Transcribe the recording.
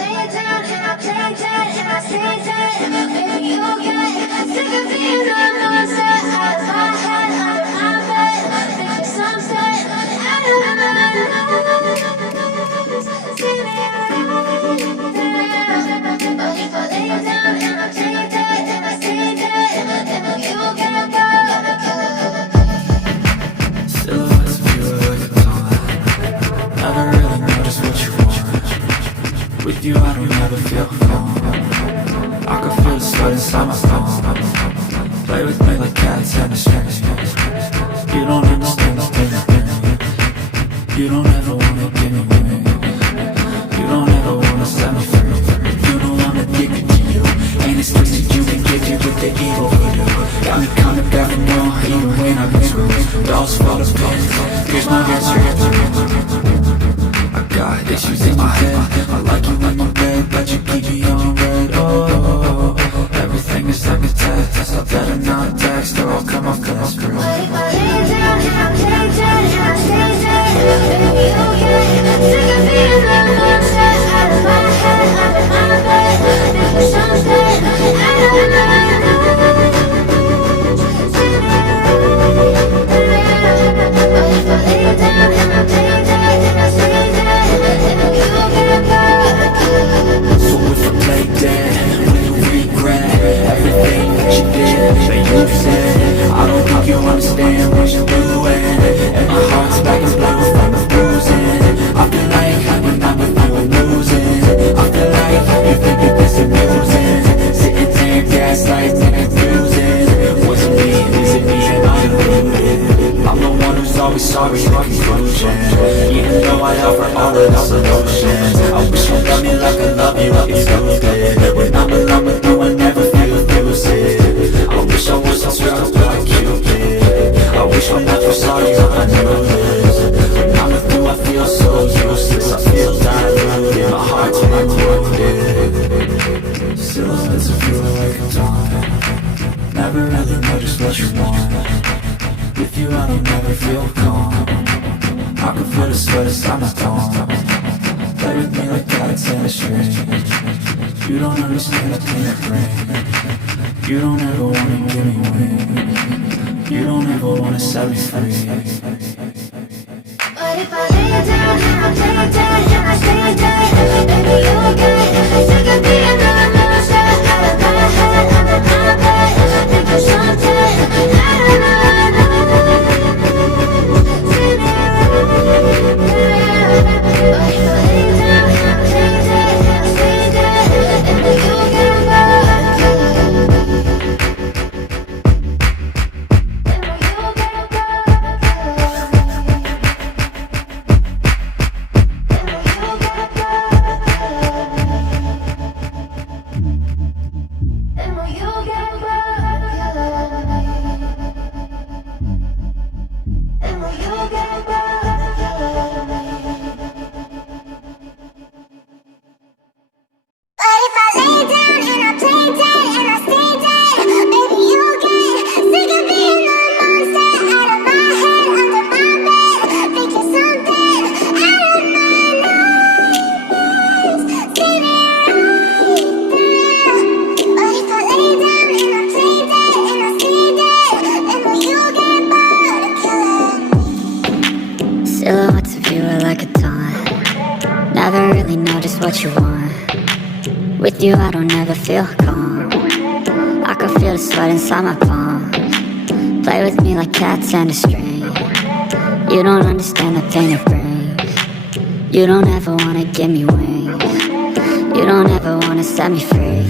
lay down and I play dead and I stay dead, baby you get sick of being the monster out of my head, under my bed, thinking something out of my nose. See me right there, but if I lay down and I play dead and I stay dead, then will you get bored? Silhouettes of you are like a taunt. Never really know just what you want. With you I don't ever feel calm. I can feel the sweat inside my palm. Play with me like cats and a string. You don't understand the pain of me. You don't ever wanna give me wings. You don't ever wanna set me free. You know I'm addicted to you, and it's twisted. You been gifted with the evil voodoo. Got me coming back from wrong, even when I've been screwed. Dolls fall apart, here's my answer. I got issues in my head. I like you in my bed, but you keep me on red. Oh, everything is like a test. I better not text or I'll come off best friend. But if I lay down and I play dead and I stay dead, baby you get sick of being the monster out of my head, under my bed, thinking something out of my nose. See me right there, but if I lay down and I play dead and I stay dead, then will you get bored? So if I play dead, will you regret everything that you did, that you said? I don't think you understand what you're doing, and my heart's back in blue from the bruising. I feel like when I'm with you I'm losing. I feel like you think that this is amusing. Sitting there gaslighting and confusing. Was it me? Is it me? Am I deluded? I'm the one who's always sorry for confusion, even though I offer all of the solutions. I wish you loved me like I love you excluded. When I'm alone with you I never feel lucid. I wish I was so strong like Cupid. I wish when I first saw you I knew this. When I'm with you I feel so useless. I feel diluted, my heart's included. Silhouettes of you are like a taunt. Never really know just what you want. With you I don't ever feel calm. I can feel the sweat inside my palm. Play with me like cats and a string. You don't understand the pain it brings. You don't ever wanna give me wings. You don't ever wanna set me free. But if I lay down and I play dead and I stay dead, baby you get sick of being the monster out of my head, under my bed, thinking something out of my nose. See me right there, but if I lay down and I play dead and I stay dead, then will you get bored? Then will you get bored? Then will you get bored? Then will you get bored? But if I lay down and I play dead and I stay dead, baby you get sick of being the monster out of my head, under my bed, thinking something out of my nose. See me right there, but if I lay down and I play dead and I stay dead, then will you get bored of killing? Silhouettes of you are like a taunt. Never really know just what you want. With you I don't ever feel calm. I can feel the sweat inside my palm. Play with me like cats and a string. You don't understand the pain it brings. You don't ever wanna give me wings. You don't ever wanna set me free.